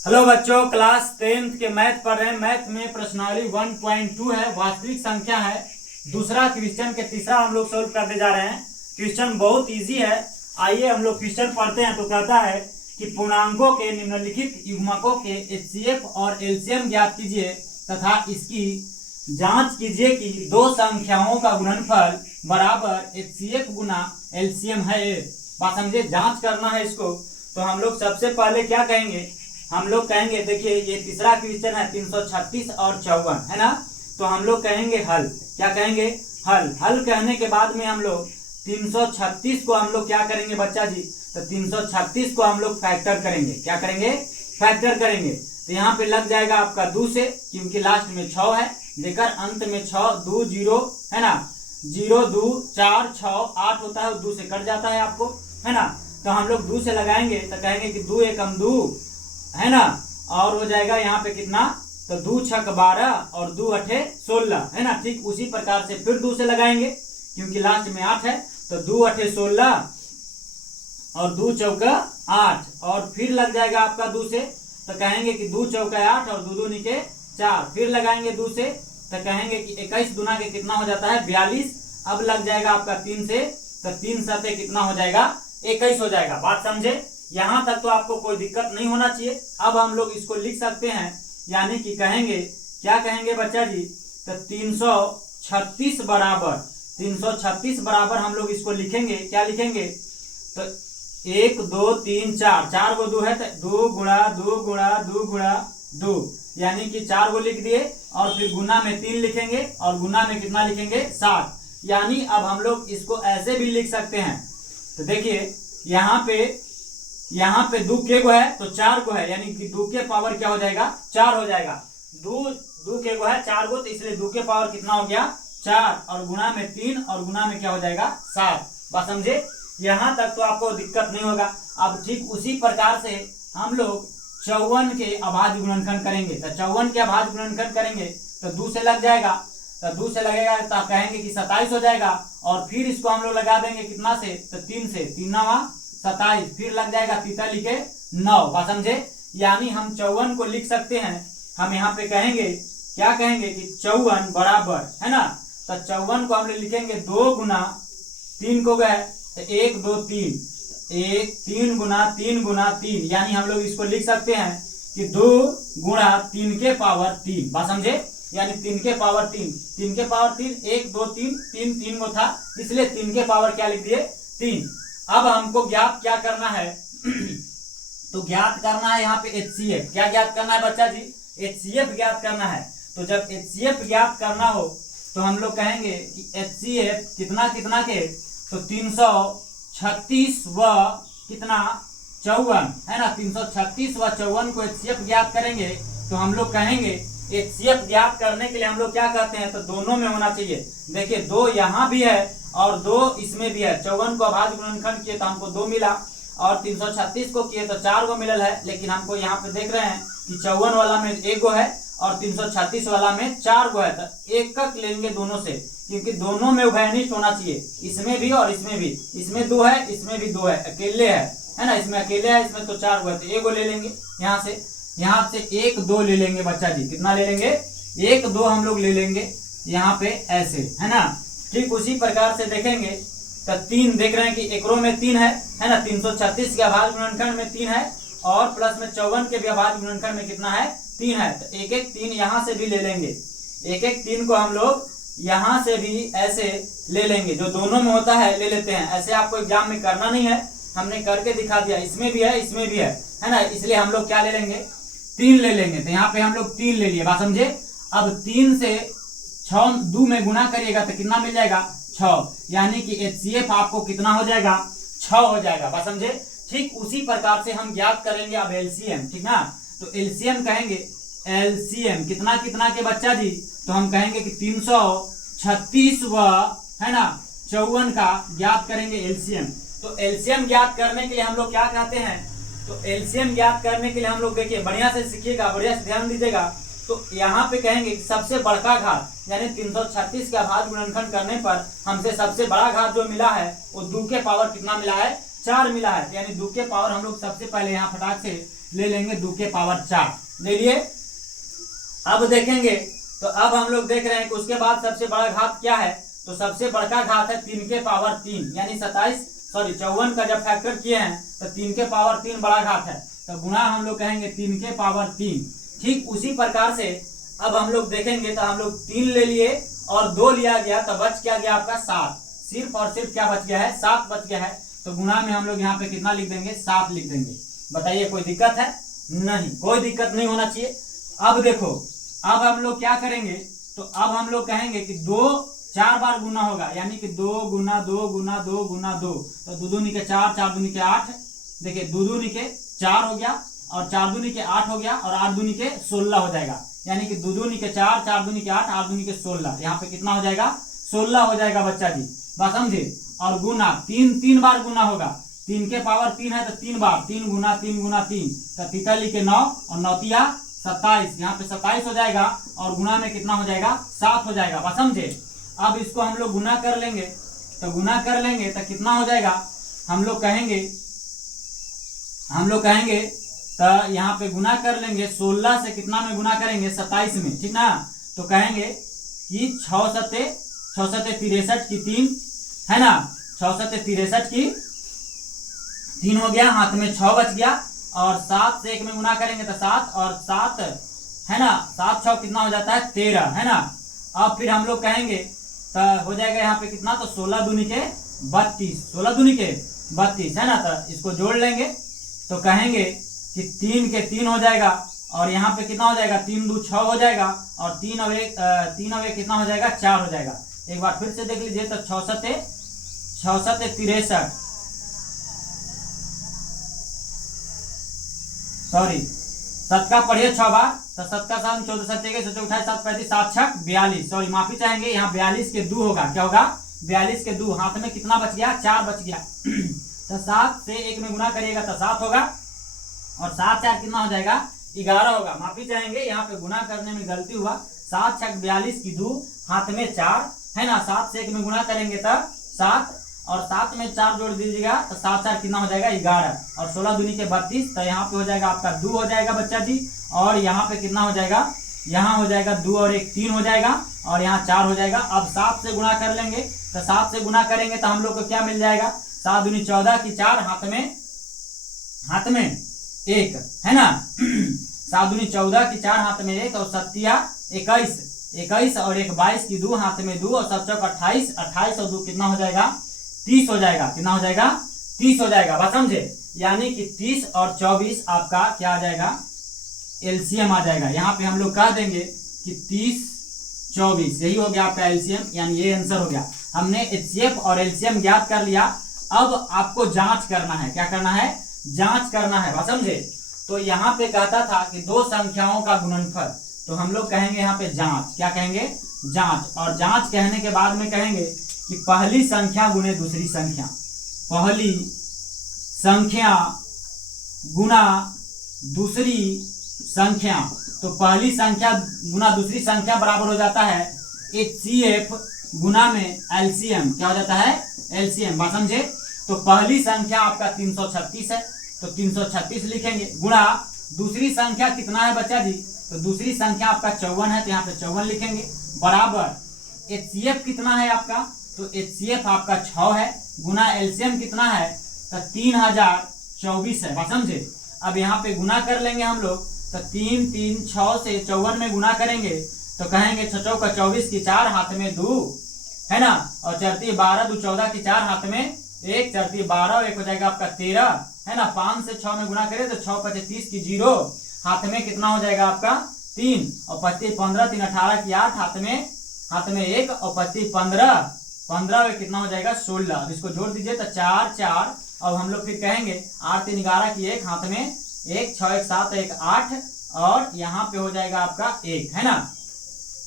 Hello बच्चों, class 10th के math पढ़ रहे हैं। मैथ में प्रश्नावली 1.2 है, वास्तविक संख्या है। दूसरा क्वेश्चन के तीसरा हम लोग सोल्व करने जा रहे हैं। क्वेश्चन बहुत इजी है। आइए हम लोग क्वेश्चन पढ़ते हैं। तो कहता है कि पूर्णांकों के निम्नलिखित युग्मकों के एचसीएफ और एलसीएम ज्ञात कीजिए तथा इसकी जांच कीजिए कि दो संख्याओं का गुणनफल बराबर एचसीएफ गुना एलसीएम है। बात समझे, जांच करना है इसको। तो हम लोग सबसे पहले क्या कहेंगे, हम लोग कहेंगे, देखिए ये तीसरा क्वेश्चन है 336 और 54 है ना। तो हम लोग कहेंगे हल। क्या कहेंगे? हल। हल कहने के बाद में हम लोग 336 को हम लोग क्या करेंगे बच्चा जी, तो 336 को हम लोग फैक्टर करेंगे। क्या करेंगे? फैक्टर करेंगे। तो यहाँ पे लग जाएगा आपका 2 से, क्योंकि लास्ट में 6 है, देकर अंत में 6 2 0 है ना। 0 2 4 6 8 होता है, 2 से कट जाता है आपको, है ना। तो हम लोग 2 से लगाएंगे तो कहेंगे कि 2 एकम 2 है ना, और हो जाएगा यहाँ पे कितना, तो 2 छक 12 और 2 अठे 16 है ना। ठीक उसी प्रकार से फिर 2 से लगाएंगे, क्योंकि लास्ट में 8 है, तो 2 अठे 16 और 2 चौका 8, और फिर लग जाएगा आपका 2 से, तो कहेंगे कि 2 चौका 8 और 2 दूनी के 4। फिर लगाएंगे 2 से, तो कहेंगे कि 21 दुना के कितना हो जाता है, 42। अब लग जाएगा आपका 3 से, तो 3 सते कितना हो जाएगा, 21 हो जाएगा। बात समझे? यहां तक तो आपको कोई दिक्कत नहीं होना चाहिए। अब हम लोग इसको लिख सकते हैं, यानी कि कहेंगे, क्या कहेंगे बच्चा जी, तो 336 बराबर हम लोग इसको लिखेंगे। क्या लिखेंगे? तो 1 2 3 4, 4 गो 2 है, तो 2 गुणा 2 गुणा 2 गुणा 2, यानी कि 4 गो लिख दिए, और फिर गुना में 3 लिखेंगे, और गुना में कितना लिखेंगे, 7। यानी अब हम लोग इसको ऐसे भी लिख सकते हैं। तो देखिए यहाँ पे 2 के गो है तो 4 गो है, यानी कि 2 के पावर क्या हो जाएगा, 4 हो जाएगा। 2 के गो है 4 गो, तो इसलिए 2 के पावर कितना हो गया, 4, और गुणा में 3, और गुणा में क्या हो जाएगा, 7। बात समझे? यहाँ तक तो आपको दिक्कत नहीं होगा। अब ठीक उसी प्रकार से हम लोग 54 के अभाज्य गुणनखंड करेंगे। तो 54 के अभाज्य गुणनखंड करेंगे तो 2 से लग जाएगा, तो 2 से लगेगा तो कहेंगे कि 27 हो जाएगा, और फिर इसको हम लोग लगा देंगे कितना से, तो 3 से, 3 9 27, फिर लग जाएगा तीता लिखे 9। बात समझे? यानी हम 54 को लिख सकते हैं। हम यहाँ पे कहेंगे, क्या कहेंगे कि 54 बराबर है ना, तो 54 को हम लोग लिखेंगे 2 गुना 3 को गए, तो 1 2 3, 3 गुना 3 गुना 3, यानी हम लोग इसको लिख सकते हैं कि 2 गुणा 3 के पावर 3। बात समझे? यानी 3 के पावर 3, 3 के पावर 3, 1 2 3, 3 को था, इसलिए 3 के पावर क्या लिख दिए, 3। अब हमको ज्ञात क्या करना है तो ज्ञात करना है यहाँ पे एचसीएफ। क्या ज्ञात करना है बच्चा जी? एचसीएफ ज्ञात करना है। तो जब एचसीएफ ज्ञात करना हो तो हम लोग कहेंगे कि एचसीएफ कितना कितना के, तो 336 व कितना 54 है ना। 336 व 54 को एचसीएफ ज्ञात करेंगे। तो हम लोग कहेंगे एचसीएफ ज्ञात करने के लिए हम लोग क्या कहते हैं, तो दोनों में होना चाहिए। देखिए 2 यहाँ भी है और 2 इसमें भी है। 54 को अभाज्य गुणनखंड किए तो हमको 2 मिला, और 336 को किए तो 4 को मिलल है। लेकिन हमको यहाँ पे देख रहे हैं कि 54 वाला में 1 गो है और 336 वाला में 4 गो है, तो एक लेंगे दोनों से, क्योंकि दोनों में उभयनिष्ठ होना चाहिए, इसमें भी और इसमें भी। इसमें 2 है, इसमें भी 2 है, अकेले है ना, इसमें अकेले है, इसमें तो 4 गो है, तो 1 गो ले लेंगे। यहाँ से 1 2 ले लेंगे बच्चा जी। कितना ले लेंगे? 1 2 हम लोग ले लेंगे यहाँ पे, ऐसे है ना। ठीक उसी प्रकार से देखेंगे तो 3 देख रहे हैं कि एकरो में 3 है ना। 336 के अभाज्य गुणनखंड में 3 है, और प्लस में 54 के भी अभाज्य गुणनखंड में कितना है, 3 है। तो 1 1 3 यहाँ से भी ले लेंगे। 1 1 3 को हम लोग यहाँ से भी ऐसे ले लेंगे, जो दोनों में होता है ले लेते हैं। ऐसे आपको एग्जाम में करना नहीं है, हमने करके दिखा दिया। इसमें भी है, इसमें भी है ना, इसलिए हम लोग क्या ले लेंगे, 3 ले लेंगे। तो यहाँ पे हम लोग 3 ले लिए। बात समझे? अब 3 से 6 2 में गुना करिएगा तो कितना मिल जाएगा, 6, यानी कि एचसीएफ आपको कितना हो जाएगा, 6 हो जाएगा। बात समझे? ठीक उसी प्रकार से हम ज्ञात करेंगे अब एलसीएम। ठीक ना। तो एलसीएम कहेंगे, एलसीएम कितना कितना के बच्चा जी, तो हम कहेंगे कि 336 व है ना 54 का ज्ञात करेंगे एलसीएम। तो एलसीएम ज्ञात करने के लिए हम लोग क्या कहते हैं, तो एलसीएम ज्ञात करने के लिए हम लोग देखिए बढ़िया से सीखिएगा, बढ़िया से ध्यान दीजिएगा। तो यहाँ पे कहेंगे कि सबसे बड़का घात, यानी 336 के अभाज्य गुणनखंड करने पर हमसे सबसे बड़ा घात जो मिला है वो 2 के पावर कितना मिला है, 4 मिला है। यानी 2 के पावर हम लोग सबसे पहले यहाँ फटाक से ले लेंगे 2 के पावर 4 ले लिए। अब देखेंगे तो अब हम लोग देख रहे हैं कि उसके बाद सबसे बड़ा घात क्या है, तो सबसे बड़का घात है 3 के पावर 3 यानी 54 का जब फैक्टर किए हैं तो 3 के पावर 3 बड़ा घात है, तो गुणा हम लोग कहेंगे 3 के पावर 3। ठीक उसी प्रकार से अब हम लोग देखेंगे तो हम लोग 3 ले लिए और 2 लिया गया तो बच क्या गया आपका 7, सिर्फ और सिर्फ क्या बच गया है 7 बच गया है, तो गुणा में हम लोग यहाँ पे कितना लिख देंगे 7 लिख देंगे। बताइए कोई दिक्कत है? नहीं, कोई दिक्कत नहीं होना चाहिए। अब देखो अब हम लोग क्या करेंगे, तो अब हम लोग कहेंगे कि 2 4 बार गुना होगा, यानी कि 2 गुना 2 गुना 2 गुना 2, तो 2 दूनी के 4 4 दूनी के 8, देखिए 2 दूनी के 4 हो गया और 4 दूनी के 8 हो गया और 8 दूनी के 16 हो जाएगा, यानी कि 2 दूनी के 4 4 दूनी के 8 8 दूनी के 16, यहाँ पे कितना हो जाएगा 16 हो जाएगा बच्चा जी, बात समझे। और गुना 3 बार गुना होगा, 3 के पावर 3 है तो 3 बार 3 गुना 3 गुना 3, तो 3 के 9 और 9 तिया 27, यहाँ पे 27 हो जाएगा और गुना में कितना हो जाएगा 7 हो जाएगा, बात समझे। अब इसको हम लोग गुना कर लेंगे, तो गुना कर लेंगे तो कितना हो जाएगा, हम लोग कहेंगे तो यहाँ पे गुना कर लेंगे 16 से कितना में गुना करेंगे 27 में, ठीक ना। तो कहेंगे कि 6 सत्ते 63 की 3 है ना, 6 सत्ते 63 की 3 हो गया, हाथ में 6 बच गया और 7 से 1 में गुना करेंगे तो 7 और 7 है ना, 7 6 कितना हो जाता है 13 है ना। अब फिर हम लोग कहेंगे तो हो जाएगा यहाँ पे कितना, तो 16 दूनी के 32, 16 दूनी के 32 है ना, तो इसको जोड़ लेंगे तो कहेंगे कि 3 के 3 हो जाएगा और यहाँ पे कितना हो जाएगा 3 2 6 हो जाएगा और 3 और 1 कितना हो जाएगा 4 हो जाएगा। एक बार फिर से देख लीजिए तो 6 सत्ते 63 सॉरी 7 का पढ़िए 6 बार, तो 7 का 7 14 सत्ते के 7 28 7 35 7 6 42, सॉरी माफी चाहेंगे, यहाँ 42 के 2 होगा, क्या होगा 42 के 2, हाथ में कितना बच गया 4 बच गया तो 7 से 1 में गुना करिएगा तो 7 होगा और 7 4 कितना हो जाएगा 11 होगा, माफी चाहेंगे यहाँ पे गुना करने में गलती हुआ, 7 6 42 की 2, हाथ में 4 है ना, 7 से 1 में गुना करेंगे तो 7 और 7 में 4 जोड़ दीजिएगा तो 7 4 कितना हो जाएगा 11 और 16 दूनी के 32, तो यहाँ पे हो जाएगा आपका 2 हो जाएगा बच्चा जी, और यहाँ पे कितना हो जाएगा, यहाँ हो जाएगा 2 और 1 3 हो जाएगा और यहाँ 4 हो जाएगा। अब 7 से गुना कर लेंगे, तो 7 से गुना करेंगे तो हम लोग को क्या मिल जाएगा, 7 दूनी 14 की 4, हाथ में 1 है ना 7 दूनी 14 की 4, हाथ में 1 और 7 21 और 1 22 की 2, हाथ में 2 और 7 चौक 28 और 2 कितना हो जाएगा 30 हो जाएगा, कितना हो जाएगा 30 हो जाएगा, बात समझे। यानी कि 30 और 24 आपका क्या आ जाएगा एलसीएम आ जाएगा। यहाँ पे हम लोग कह देंगे कि 30 24 यही हो गया आपका एलसीएम, यानी ये आंसर हो गया। हमने एचसीएफ और एलसीएम ज्ञात कर लिया, अब आपको जांच करना है, क्या करना है जांच करना है, बात समझे। तो यहाँ पे कहता था कि 2 संख्याओं का गुणनफल, तो हम लोग कहेंगे यहाँ पे जांच, क्या कहेंगे जांच, और जांच कहने के बाद में कहेंगे कि पहली संख्या गुने दूसरी संख्या, पहली संख्या गुना दूसरी संख्या, तो पहली संख्या गुना दूसरी संख्या बराबर हो जाता है एचसीएफ गुना में एलसीएम, क्या हो जाता है एलसीएम, बात समझे। तो पहली संख्या आपका 336 है तो 336 लिखेंगे, गुणा दूसरी संख्या कितना है बच्चा जी, तो दूसरी संख्या आपका 54 है तो यहाँ पे 54 लिखेंगे, बराबर एचसीएफ कितना है आपका, तो एचसीएफ आपका 6 है, गुना एलसीएम कितना है तो 3024 है, बात समझे। अब यहाँ पे गुना कर लेंगे हम लोग, तो 3 3 6 से 54 में गुना करेंगे तो कहेंगे 6 चौका 24 की 4, हाथ में 2 है ना, और 4 3 12 2 14 की 4, हाथ में 1 4 3 12 और 1 हो जाएगा आपका 13 है ना। 5 से 6 में गुना करें तो 6 5 30 की 0, हाथ में कितना हो जाएगा आपका 3 और 25 15 3 18 की 8, हाथ में 1 और 25 15 15 में कितना हो जाएगा 16। अब इसको जोड़ दीजिए तो 4 4, अब हम लोग फिर कहेंगे 8 3 11 की 1, हाथ में 1 6 1 7 1 8 और यहाँ पे हो जाएगा आपका 1 है ना।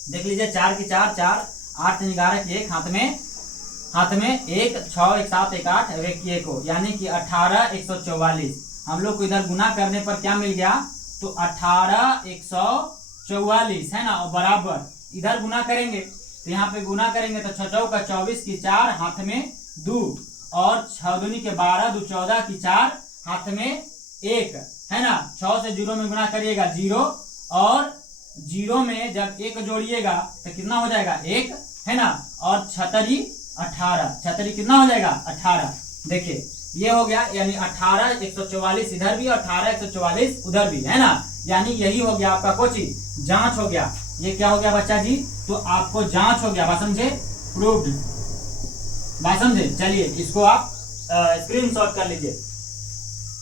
देख लीजिए 4 की 4 4 8 3 11 की 1, हाथ में 1 6 1 7 1 8 और 1 की 1 हो, यानी कि 18 144। हम लोग को इधर गुना करने पर क्या मिल गया, तो 18 144 है ना, और बराबर इधर गुना करेंगे तो यहाँ पे गुना करेंगे तो 6 चौका 24 की 4, हाथ में 2 और 6 दूनी के 12 2 14 की 4, हाथ में 1 है ना। 6 से 0 में गुणा करिएगा 0, और 0 में जब 1 जोड़िएगा तो कितना हो जाएगा 1, है ना। और 6 18, 6 कितना हो जाएगा 18। देखिए ये हो गया, यानी 18 144 इधर भी और 18 144 उधर भी, है ना। यानी यही हो गया आपका कोची जांच हो गया। ये क्या हो गया बच्चा जी, तो आपको जांच हो गया, बात समझे, प्रूव्ड, बात समझे। चलिए इसको आप स्क्रीनशॉट कर लीजिए।